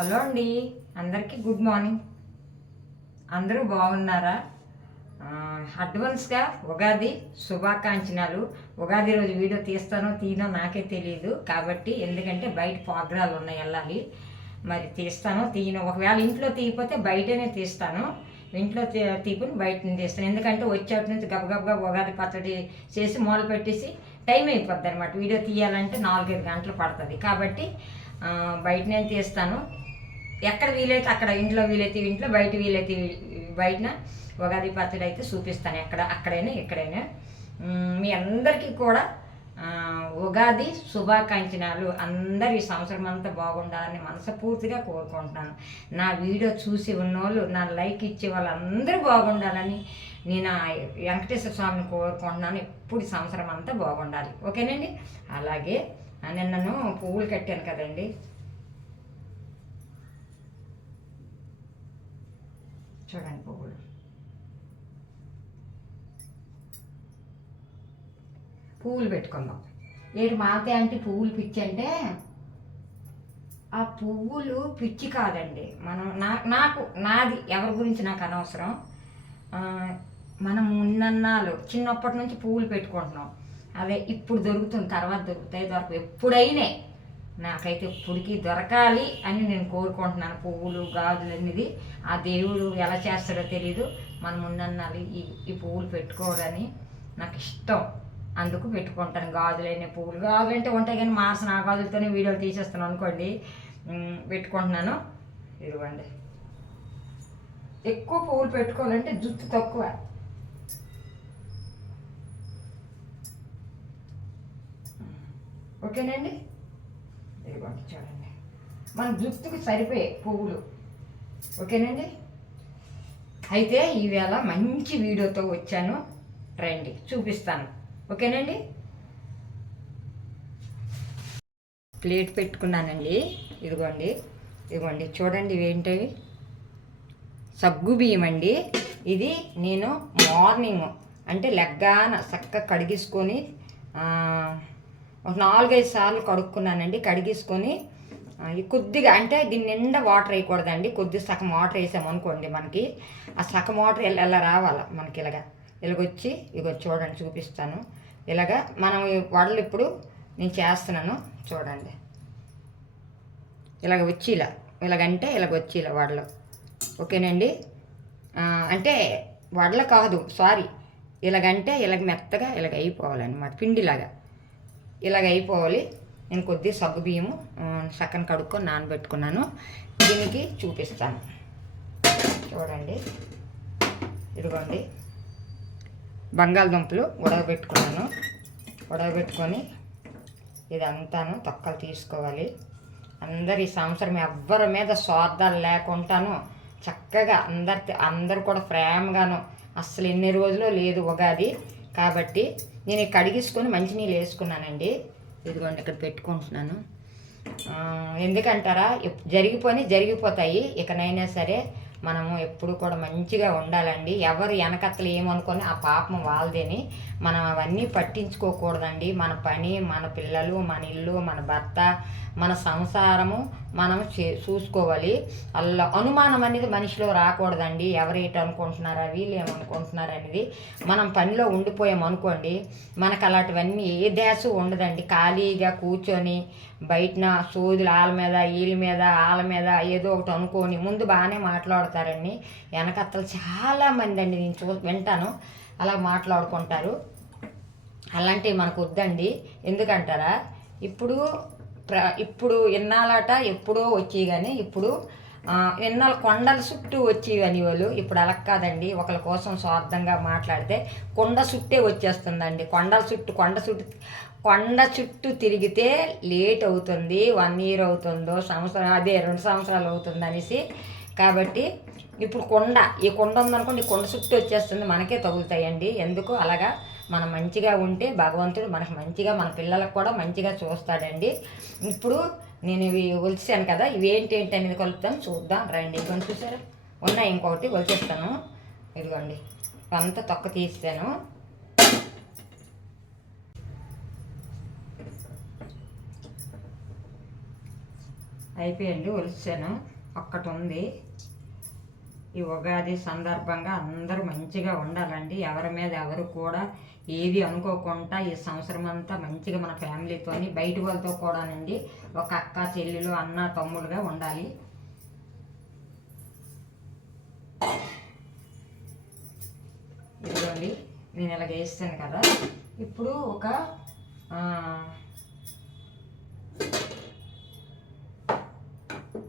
Hello అండి, అందరికీ good morning. అందరూ బాగున్నారా? అడ్వాన్స్గా ఉగాది శుభాకాంక్షలు. ఉగాది రోజు వీడియో తీనో నాకే తెలియదు కాబట్టి, ఎందుకంటే బయట ప్రోగ్రాలు ఉన్నాయి, వెళ్ళాలి. మరి తీస్తానో తీయనో, ఒకవేళ ఇంట్లో తీయకపోతే బయటనే తీస్తాను. ఇంట్లో తీపుని బయట తీస్తాను, ఎందుకంటే వచ్చేటి నుంచి గబగబగా ఉగాది పచ్చడి చేసి మొదలు పెట్టేసి టైం అయిపోద్ది అనమాట. వీడియో తీయాలంటే 4-5 గంటలు పడుతుంది కాబట్టి బయట నేను తీస్తాను. ఎక్కడ వీలైతే అక్కడ, ఇంట్లో వీలైతే ఇంట్లో, బయట వీలైతే బయటన ఉగాది పచ్చడి అయితే చూపిస్తాను. అక్కడైనా ఇక్కడైనా. మీ అందరికీ కూడా ఉగాది శుభాకాంక్షలు. అందరు ఈ సంవత్సరం అంతా బాగుండాలని మనస్ఫూర్తిగా కోరుకుంటున్నాను. నా వీడియో చూసి ఉన్నోళ్ళు, నా లైక్ ఇచ్చే వాళ్ళందరూ బాగుండాలని నేను వెంకటేశ్వర స్వామిని కోరుకుంటున్నాను. ఎప్పుడు సంవత్సరం అంతా బాగుండాలి. ఓకేనండి. అలాగే నిన్నను పువ్వులు కట్టాను కదండి, చూడండి పువ్వులు పెట్టుకుందాం. ఏడు మాతే అంటే పువ్వులు పిచ్చి అంటే, ఆ పువ్వులు పిచ్చి కాదండి. నాది ఎవరి గురించి నాకు అనవసరం. మనం ఉన్నన్నాళ్ళు చిన్నప్పటి నుంచి పువ్వులు పెట్టుకుంటున్నాం. అదే ఇప్పుడు దొరుకుతుంది, తర్వాత దొరకవు. ఎప్పుడైనా నాకైతే ఇప్పటికీ దొరకాలి అని నేను కోరుకుంటున్నాను. పువ్వులు గాజులు అనేది ఆ దేవుడు ఎలా చేస్తాడో తెలీదు. మనం ఉన్నన్నాళ్ళు ఈ పువ్వులు పెట్టుకోవాలని నాకు ఇష్టం, అందుకు పెట్టుకుంటాను. గాజులైన పువ్వులు, గాజులు అంటే ఉంటాయి కానీ మార్చిన ఆ గాజులతోనే వీడియోలు తీసేస్తాను అనుకోండి. పెట్టుకుంటున్నాను. ఇదిగోండి, ఎక్కువ పువ్వులు పెట్టుకోవాలంటే జుట్టు తక్కువ. ఓకేనండి. ఇదిగోండి చూడండి, మన జుట్టుకు సరిపోయే పువ్వులు. ఓకేనండి. అయితే ఈవేళ మంచి వీడియోతో వచ్చాను, రండి చూపిస్తాను. ఓకేనండి. ప్లేట్ పెట్టుకున్నానండి. ఇదిగోండి చూడండి, ఇవేంటవి? సగ్గు బియ్యం అండి. ఇది నేను మార్నింగ్ అంటే లెగ్గాన చక్కగా కడిగేసుకొని ఒక 4-5 సార్లు కడుక్కున్నానండి. కడిగేసుకొని కొద్దిగా, అంటే దీని నిండా వాటర్ వేయకూడదండి, కొద్దిగా సగం వాటర్ వేసామనుకోండి, మనకి ఆ సగం వాటర్ ఎలా రావాలా మనకి ఇలాగొచ్చి, ఇగో చూడండి చూపిస్తాను. ఇలాగా మనం వడలు ఇప్పుడు నేను చేస్తున్నాను చూడండి. ఇలాగ వచ్చి ఇలాగంటే ఇలాగొచ్చి వడలు. ఓకేనండి. అంటే వడలు కాదు, సారీ, ఇలాగంటే ఇలాగ మెత్తగా ఇలాగ అయిపోవాలన్నమాట, పిండిలాగా ఇలాగ అయిపోవాలి. నేను కొద్దిగా సగ్గు బియ్యము సక్కన కడుక్కొని నానబెట్టుకున్నాను. దీనికి చూపిస్తాను చూడండి. ఇదిగోండి, బంగాళదుంపలు ఉడకబెట్టుకొని ఇదంతాను తొక్కలు తీసుకోవాలి. అందరు ఈ సంవత్సరం ఎవ్వరి మీద స్వార్థాలు లేకుండాను చక్కగా అందరు కూడా ప్రేమగాను, అసలు ఎన్ని రోజులు లేదు ఉగాది కాబట్టి నేను కడిగించుకొని మంచినీళ్ళు వేసుకున్నానండి. ఇదిగోండి ఇక్కడ పెట్టుకుంటున్నాను. ఎందుకంటారా, జరిగిపోతాయి. ఇకనైనా సరే మనము ఎప్పుడు కూడా మంచిగా ఉండాలండి. ఎవరు వెనకత్తలు ఏమనుకొని ఆ పాపం వాళ్ళదేని మనం అవన్నీ పట్టించుకోకూడదండి. మన పని, మన పిల్లలు, మన ఇల్లు, మన భర్త, మన సంసారము మనం చూసుకోవాలి. అలా అనుమానం అనేది మనిషిలో రాకూడదండి. ఎవరేట అనుకుంటున్నారా, వీళ్ళు ఏమనుకుంటున్నారు అనేది మనం పనిలో ఉండిపోయామనుకోండి, మనకు అలాంటివన్నీ ఏ దేశ ఉండదండి. ఖాళీగా కూర్చొని బయటన సోదులు వాళ్ళ మీద ఏదో ఒకటి అనుకొని ముందు బాగానే మాట్లాడతారండి. వెనకత్తలు చాలామంది అండి, నేను వింటాను, అలా మాట్లాడుకుంటారు. అలాంటివి మనకు వద్దండి. ఎందుకంటారా, ఇప్పుడు ఇన్నాళ్ళట ఎప్పుడో వచ్చి, కానీ ఇప్పుడు ఇన్నాళ్ళు కొండల చుట్టూ వచ్చేవని వాళ్ళు ఇప్పుడు అలా కాదండి. ఒకరి కోసం స్వార్థంగా మాట్లాడితే కొండ చుట్టే వచ్చేస్తుందండి. కొండ చుట్టూ తిరిగితే లేట్ అవుతుంది, 1 year అవుతుందో, సంవత్సరం, అదే 2 సంవత్సరాలు అవుతుంది అనేసి. కాబట్టి ఇప్పుడు ఈ కొండ ఉందనుకోండి, ఈ కొండ చుట్టూ వచ్చేస్తుంది, మనకే తగులుతాయండి. ఎందుకు అలాగా? మనం మంచిగా ఉంటే భగవంతుడు మనకు మంచిగా, మన పిల్లలకు కూడా మంచిగా చూస్తాడండి. ఇప్పుడు నేను ఇవి ఒలిచాను కదా, ఇవి ఏంటి అనేది కలుపుతాను, చూద్దాం రండి. ఇదిగోండి చూసారా, ఉన్నాయి, ఇంకొకటి ఒలిచేస్తాను. ఇదిగోండి అంతా తొక్క తీస్తాను. అయిపోయండి, ఒలిచాను. ఒక్కటి ఉంది. ఈ ఉగాది సందర్భంగా అందరూ మంచిగా ఉండాలండి. ఎవరి మీద ఎవరు కూడా ఏది అనుకోకుండా ఈ సంవత్సరం అంతా మంచిగా మన ఫ్యామిలీతోని బయట వాళ్ళతో కూడానండి ఒక అక్క చెల్లెలు అన్న తమ్ముడుగా ఉండాలి. ఇదిగోండి నేను ఇలాగ వేస్తాను కదా. ఇప్పుడు ఒక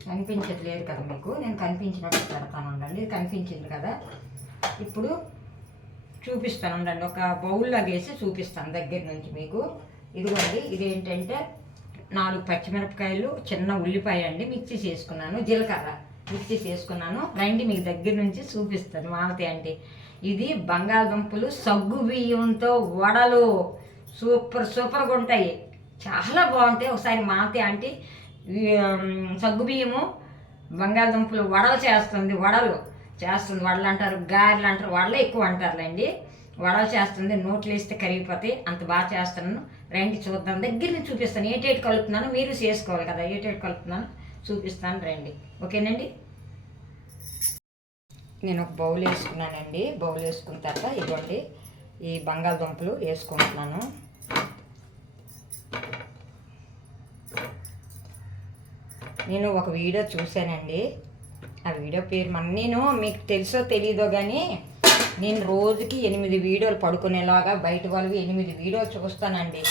కనిపించట్లేదు కదా మీకు, నేను కనిపించినట్టు పెడతాను ఉండండి. ఇది కనిపించింది కదా. ఇప్పుడు చూపిస్తాను ఉండండి, ఒక బౌల్లో వేసి చూపిస్తాను దగ్గర నుంచి మీకు. ఇదిగోండి ఇదేంటంటే 4 పచ్చిమిరపకాయలు, చిన్న ఉల్లిపాయ అండి మిక్సీ చేసుకున్నాను, జీలకర్ర మిక్సీ చేసుకున్నాను. రండి మీకు దగ్గర నుంచి చూపిస్తాను. మామతి అంటే ఇది బంగాళదుంపలు సగ్గు బియ్యంతో వడలు సూపర్గా ఉంటాయి, చాలా బాగుంటాయి. ఒకసారి మామతి ఆంటీ సగ్గు బియ్యము బంగాళదుంపలు వడలు చేస్తుంది, వడలు అంటారు, గారెలు అంటారు, వడలే ఎక్కువ అంటారులేండి. వడలు చేస్తుంది, నోట్లు వేస్తే కరిగిపోతాయి, అంత బాగా చేస్తున్నాను. రండి చూద్దాం, దగ్గర నుంచి చూపిస్తాను ఏటేటి కలుపుతున్నాను. మీరు చేసుకోవాలి కదా, ఏటేటి కలుపుతున్నాను చూపిస్తాను రండి. ఓకేనండి. నేను ఒక బౌల్ వేసుకున్నానండి. బౌల్ వేసుకున్న తర్వాత ఇదిగోండి ఈ బంగాళదుంపలు వేసుకుంటున్నాను. నేను ఒక వీడియో చూశానండి, ఆ వీడియో పేరు నేను మీకు తెలుసో తెలీదో కానీ నేను రోజుకి 8 వీడియోలు పడుకునేలాగా బయట వాళ్ళవి 8 వీడియోలు చూస్తానండి.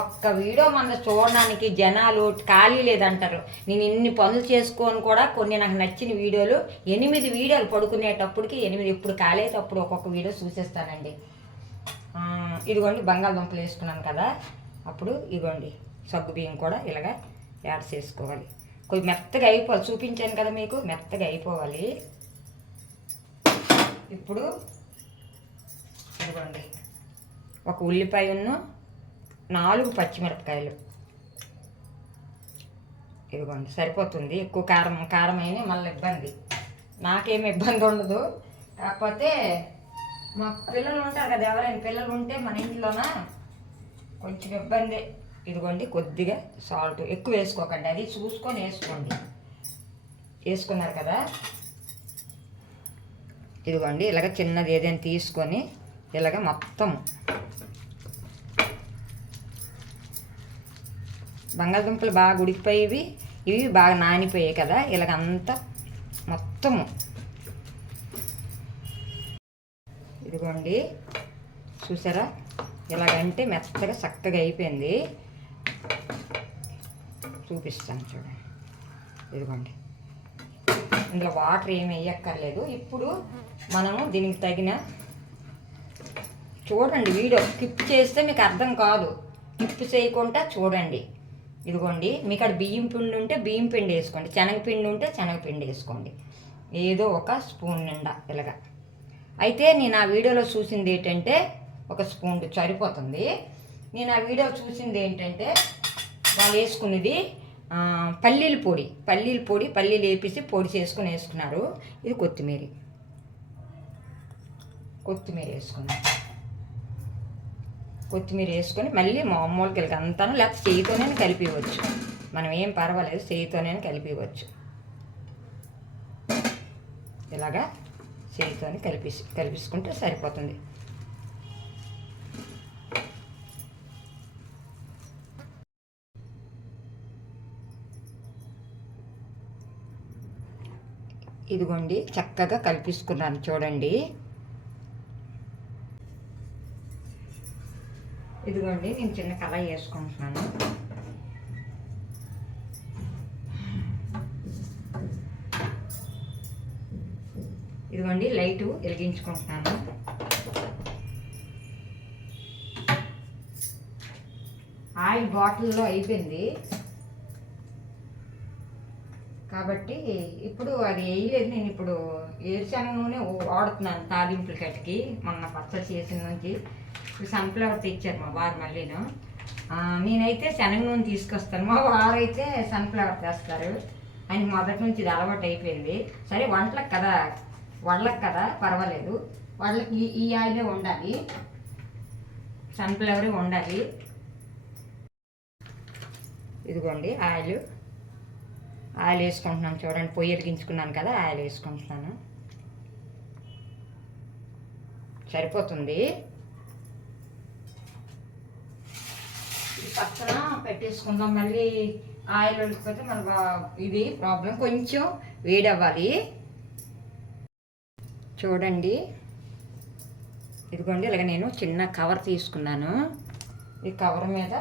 ఒక్క వీడియో మన చూడడానికి జనాలు ఖాళీ లేదంటారు. నేను ఇన్ని పనులు చేసుకొని కూడా కొన్ని నాకు నచ్చిన వీడియోలు 8 వీడియోలు పడుకునేటప్పటికి 8 ఇప్పుడు ఖాళీ అయితే అప్పుడు ఒక్కొక్క వీడియో చూసేస్తానండి. ఇదిగోండి బంగాళదుంపలు వేసుకున్నాను కదా. అప్పుడు ఇదిగోండి సగ్గు బియ్యం కూడా ఇలాగ యాడ్ చేసుకోవాలి. కొంచెం మెత్తగా అయిపోవాలి, చూపించాను కదా మీకు, మెత్తగా అయిపోవాలి. ఇప్పుడు ఇదిగోండి ఒక ఉల్లిపాయను 4 పచ్చిమిరపకాయలు, ఇదిగోండి సరిపోతుంది. ఎక్కువ కారం అయినా మళ్ళీ ఇబ్బంది, నాకేమి ఇబ్బంది ఉండదు. కాకపోతే మా పిల్లలు ఉంటారు కదా, ఎవరైనా పిల్లలు ఉంటే మన ఇంట్లోన కొంచెం ఇబ్బంది. ఇదిగోండి కొద్దిగా సాల్ట్ ఎక్కువ వేసుకోకండి, అది చూసుకొని వేసుకోండి. వేసుకున్నారు కదా. ఇదిగోండి ఇలాగ చిన్నది ఏదైనా తీసుకొని ఇలాగ మొత్తం బంగాళదుంపలు బాగా ఉడికిపోయేవి, ఇవి బాగా నానిపోయాయి కదా. ఇలాగ అంతా మొత్తము ఇదిగోండి చూసారా, ఇలాగంటే మెత్తగా చక్కగా అయిపోయింది. చూపిస్తాను చూడండి. ఇదిగోండి ఇందులో వాటర్ ఏమి వేయక్కర్లేదు. ఇప్పుడు మనము దీనికి తగిన చూడండి, వీడియో స్కిప్ చేస్తే మీకు అర్థం కాదు, స్కిప్ చేయకుండా చూడండి. ఇదిగోండి మీకు అక్కడ బియ్యం పిండి ఉంటే బియ్యం పిండి వేసుకోండి, శనగపిండి ఉంటే శనగపిండి వేసుకోండి, ఏదో ఒక స్పూన్ నిండా ఇలాగా. అయితే నేను ఆ వీడియోలో చూసింది ఏంటంటే ఒక స్పూన్ సరిపోతుంది. నేను ఆ వీడియో చూసింది ఏంటంటే వాళ్ళు వేసుకునేది పల్లీల పొడి, పల్లీలు వేపేసి పొడి చేసుకుని వేసుకున్నారు. ఇది కొత్తిమీర వేసుకొని మళ్ళీ మామూలు కలిగి అంతాను, లేకపోతే చేయితోనే కలిపివచ్చు. మనం ఏం పర్వాలేదు, చేయితోనే కలిపివచ్చు. ఇలాగా చేయితోనే కలిపించుకుంటే సరిపోతుంది. ఇదిగోండి చక్కగా కలిపించుకున్నాను చూడండి. ఇదిగోండి నేను చిన్న కళాయి వేసుకుంటున్నాను. ఇదిగోండి లైటు వెలిగించుకుంటున్నాను. ఆయిల్ బాటిల్లో అయిపోయింది కాబట్టి ఇప్పుడు అది వేయలేదు. నేను ఇప్పుడు ఏరుశనగ నూనె వాడుతున్నాను తాలింపుల కటికి. మొన్న పచ్చడి చేసిన నుంచి సన్ఫ్లవర్ తెచ్చారు మా వారు మళ్ళీను. నేనైతే శనగ నూనె తీసుకొస్తాను, మా వారు అయితే సన్ఫ్లవర్ తెస్తారు. ఆయన మొదటి నుంచి ఇది అలవాటు అయిపోయింది. సరే వంటలకు కదా, వడలకు కదా పర్వాలేదు, వాళ్ళకి ఈ ఆయిలే ఉండాలి, సన్ఫ్లవరే ఉండాలి. ఇదిగోండి ఆయిల్ ఆయిల్ వేసుకుంటున్నాను. చూడండి, పొయ్యి వెలిగించుకున్నాను కదా, ఆయిల్ వేసుకుంటున్నాను. సరిపోతుంది. పక్కన పెట్టేసుకుందాం. మళ్ళీ ఆయిల్ ఉడికిపోతే మన ఇది ప్రాబ్లం. కొంచెం వేడవ్వాలి. చూడండి, ఇదిగోండి, ఇలాగ నేను చిన్న కవర్ తీసుకున్నాను. ఈ కవర్ మీద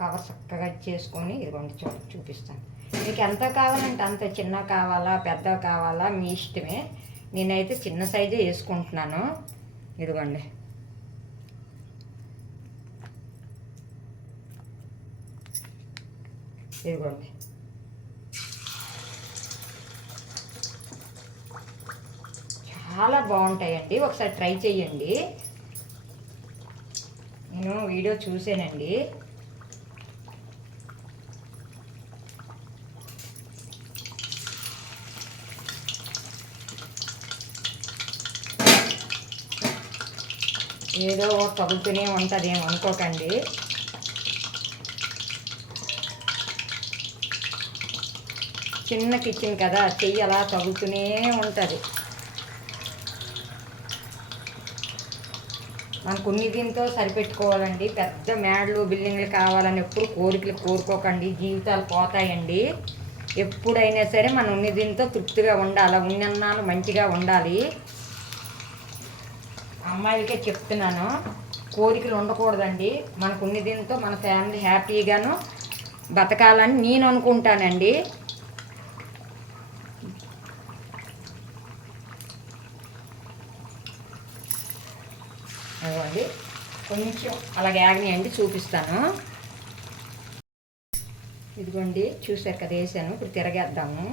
కవర్ చక్కగా చేసుకొని ఇదిగోండి చూపిస్తాను. మీకు ఎంత కావాలంటే అంత, చిన్న కావాలా పెద్ద కావాలా మీ ఇష్టమే. నేనైతే చిన్న సైజే వేసుకుంటున్నాను. ఇదిగోండి, ఇదిగోండి. చాలా బాగుంటాయండి, ఒకసారి ట్రై చేయండి. నేను వీడియో చూసానండి. ఏదో తగులుతూనే ఉంటుంది, ఏమనుకోకండి. చిన్న కిచెన్ కదా, చెయ్యి అలా తగులుతూనే ఉంటుంది. మనకు కొన్ని దీంతో సరిపెట్టుకోవాలండి. పెద్ద మేడలు బిల్డింగ్లు కావాలని ఎప్పుడు కోరికలు కోరుకోకండి, జీవితాలు పోతాయండి. ఎప్పుడైనా సరే మనం ఉన్ని దీంతో తృప్తిగా ఉండాలి, ఉన్నన్నాళ్ళు మంచిగా ఉండాలి. అమ్మాయిలకే చెప్తున్నాను, కోరికలు ఉండకూడదండి. మనకు ఉన్ని దీంతో మన ఫ్యామిలీ హ్యాపీగాను బతకాలని నేను అనుకుంటానండి. అదిగోండి, కొంచెం అలాగే ఆగనియండి, చూపిస్తాను. ఇదిగోండి, చూసారు కదా, వేసాను. ఇప్పుడు తిరగేద్దాము.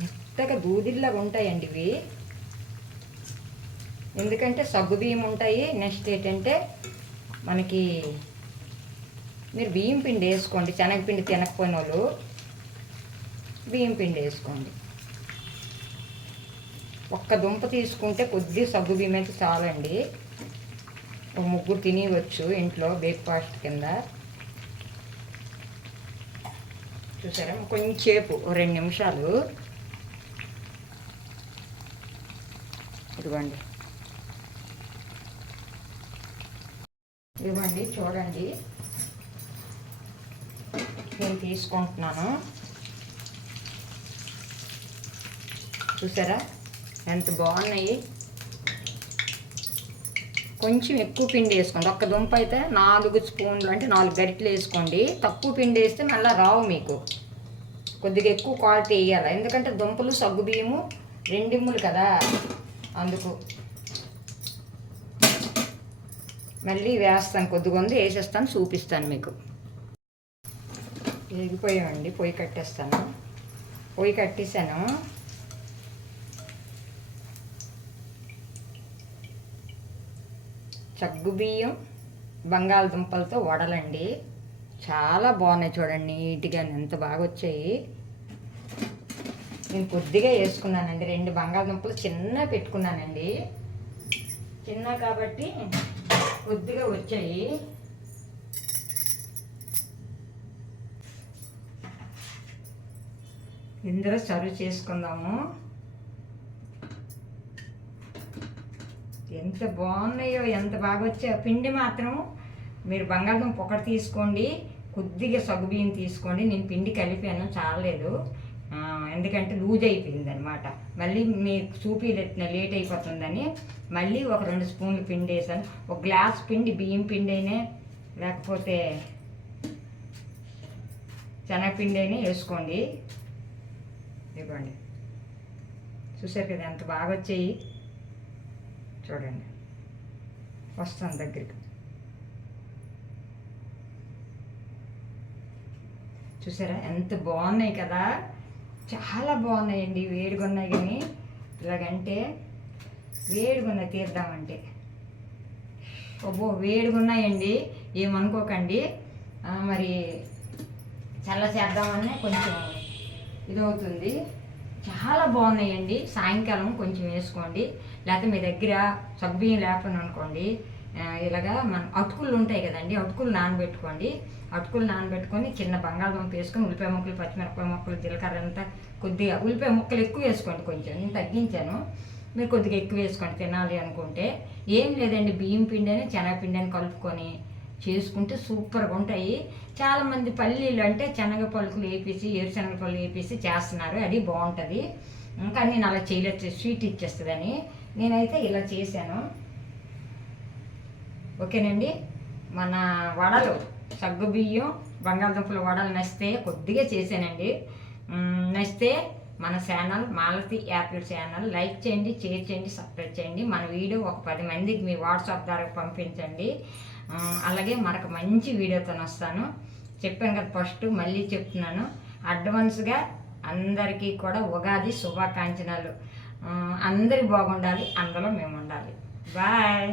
మెత్తగా దూదిల్లాగా ఉంటాయండి ఇవి. ఎందుకంటే సగ్గు బియ్యం ఉంటాయి. నెక్స్ట్ ఏంటంటే మనకి మీరు బియ్యం పిండి వేసుకోండి. శనగపిండి తినకపోయిన వాళ్ళు బియ్యం పిండి వేసుకోండి. ఒక్క దుంప తీసుకుంటే కొద్ది సగ్గు బియ్యం అయితే చాలండి. ఒక ముగ్గురు తినేవచ్చు ఇంట్లో బ్రేక్ఫాస్ట్ కింద. చూసారా, కొంచెంసేపు 2 నిమిషాలు. ఇదిగోండి, ఇదిగోండి, చూడండి, నేను తీసుకుంటున్నాను. చూసారా ఎంత బాగున్నాయి. కొంచెం ఎక్కువ పిండి వేసుకోండి. ఒక్క దుంప అయితే 4 స్పూన్లు అంటే 4 గరిటెలు వేసుకోండి. తక్కువ పిండి వేస్తే మళ్ళీ రావు మీకు. కొద్దిగా ఎక్కువ క్వాలిటీ వేయాలి, ఎందుకంటే దుంపలు సగ్గు బియ్యము రెండిమ్ములు కదా, అందుకు. మళ్ళీ వేస్తాను, కొద్దిగా ఉంది వేసేస్తాను, చూపిస్తాను మీకు. వేగిపోయామండి, పొయ్యి కట్టేస్తాను. పొయ్యి కట్టేసాను. సగ్గుబియ్యం బంగాళదుంపలతో వడలండి, చాలా బాగున్నాయి. చూడండి, నీట్గా ఎంత బాగా వచ్చాయి. నేను కొద్దిగా వేసుకున్నానండి. 2 బంగాళదుంపలు చిన్న పెట్టుకున్నానండి. చిన్న కాబట్టి కొద్దిగా వచ్చాయి. ఇందులో సర్వ్ చేసుకుందాము. ఎంత బాగున్నాయో, ఎంత బాగా వచ్చాయో. పిండి మాత్రం మీరు బంగాళదుంప ఒకటి తీసుకోండి, కొద్దిగా సగ్గుబియ్యం తీసుకోండి. నేను పిండి కలిపాను, చాలలేదు, ఎందుకంటే లూజ్ అయిపోయింది అనమాట. మళ్ళీ మీకు లేట్ అయిపోతుందని మళ్ళీ ఒక 2 స్పూన్లు పిండి వేసాను. ఒక గ్లాస్ పిండి బియ్యం పిండి అయినా లేకపోతే శనగపిండి అయినా వేసుకోండి. ఇవ్వండి, చూసారు కదా ఎంత బాగా వచ్చాయి. చూడండి, వస్తాను దగ్గరికి. చూసారా ఎంత బాగున్నాయి కదా, చాలా బాగున్నాయండి. వేడిగా ఉన్నాయి, కానీ ఇలాగంటే వేడిగా ఉన్నాయి తీద్దామంటే. ఓబో వేడిగా ఉన్నాయండి, ఏమనుకోకండి. మరి చల్ల చేద్దామని కొంచెం ఇదవుతుంది. చాలా బాగున్నాయండి. సాయంకాలం కొంచెం వేసుకోండి, లేకపోతే మీ దగ్గర సగ్గుబియ్యం లేకపోయినా అనుకోండి ఇలాగా మనం అటుకులు ఉంటాయి కదండి, అటుకులు నానబెట్టుకోండి. అటుకులు నానబెట్టుకొని చిన్న బంగాళదుంప వేసుకొని ఉల్లిపాయ ముక్కలు, పచ్చిమిరపకాయ ముక్కలు, జీలకర్ర అంతా కొద్దిగా, ఉల్లిపాయ ముక్కలు ఎక్కువ వేసుకోండి, కొంచెం నేను తగ్గించాను, మీరు కొద్దిగా ఎక్కువ వేసుకోండి తినాలి అనుకుంటే. ఏం లేదండి, బియ్యం పిండి అని శనగపిండి అని కలుపుకొని చేసుకుంటే సూపర్గా ఉంటాయి. చాలామంది పల్లీలు అంటే శనగ పలుకులు వేపేసి, ఏరుశనగ పళ్ళు వేపేసి చేస్తున్నారు, అది బాగుంటుంది. ఇంకా నేను అలా చేయలేదు, స్వీట్ ఇచ్చేస్తుందని. నేనైతే ఇలా చేశాను. ఓకేనండి. మన వడలు, సగ్గుబియ్యం బంగాళదుంపల వడలు నచ్చితే కొద్దిగా చేశానండి. నచ్చితే మన channel Malathi Apple channel like చేయండి, షేర్ చేయండి, సబ్స్క్రైబ్ చేయండి. మన వీడియో ఒక 10 మందికి మీ వాట్సాప్ ద్వారా పంపించండి. అలాగే మరొక మంచి వీడియోతో వస్తాను. చెప్పాను కదా ఫస్ట్, మళ్ళీ చెప్తున్నాను, అడ్వాన్స్గా అందరికీ కూడా ఉగాది శుభాకాంక్షలు. అందరి బాగుండాలి, అందులో మేము ఉండాలి. బాయ్.